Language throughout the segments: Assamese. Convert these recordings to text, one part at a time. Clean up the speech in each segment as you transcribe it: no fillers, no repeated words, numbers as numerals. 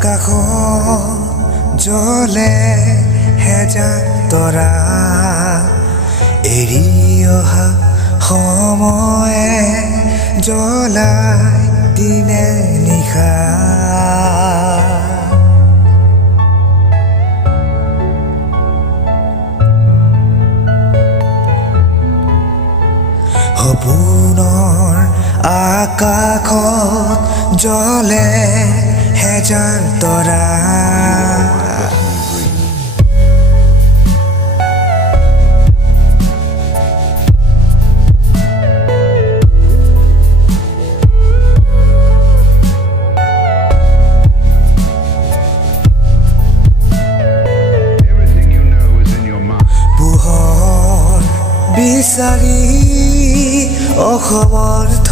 আকাশত জ্বলে হেজাৰ তৰা এৰি অহা সময়ে জ্বলাই দিনে নিশা সপোনৰ আকাশত জ্বলে হেজাৰ তৰা পোহৰ বিচাৰি অসমৰ্থ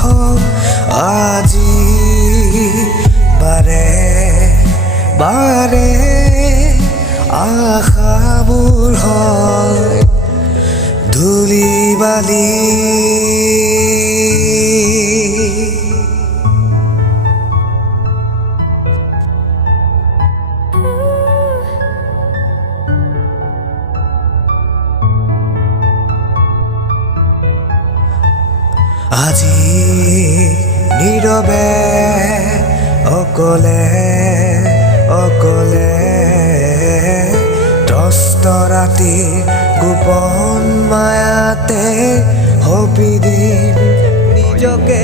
আজি বাৰে বাৰে আশাবোৰ হয় ধূলি বালি আজি নীৰৱে অকলে অকলে ত্ৰস্ত ৰাতিৰ গোপন মায়াতে সপি দিম নিজকে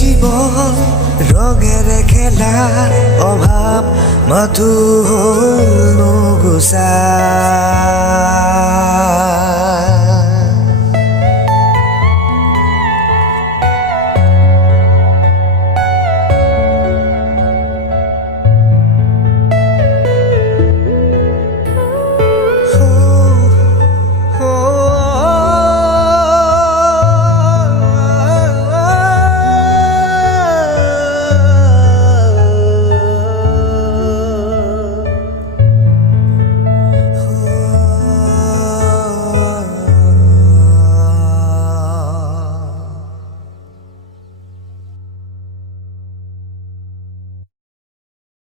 জীৱন ৰঙেৰে খেলা অভাৱ মাথো হ'ল নুগুচা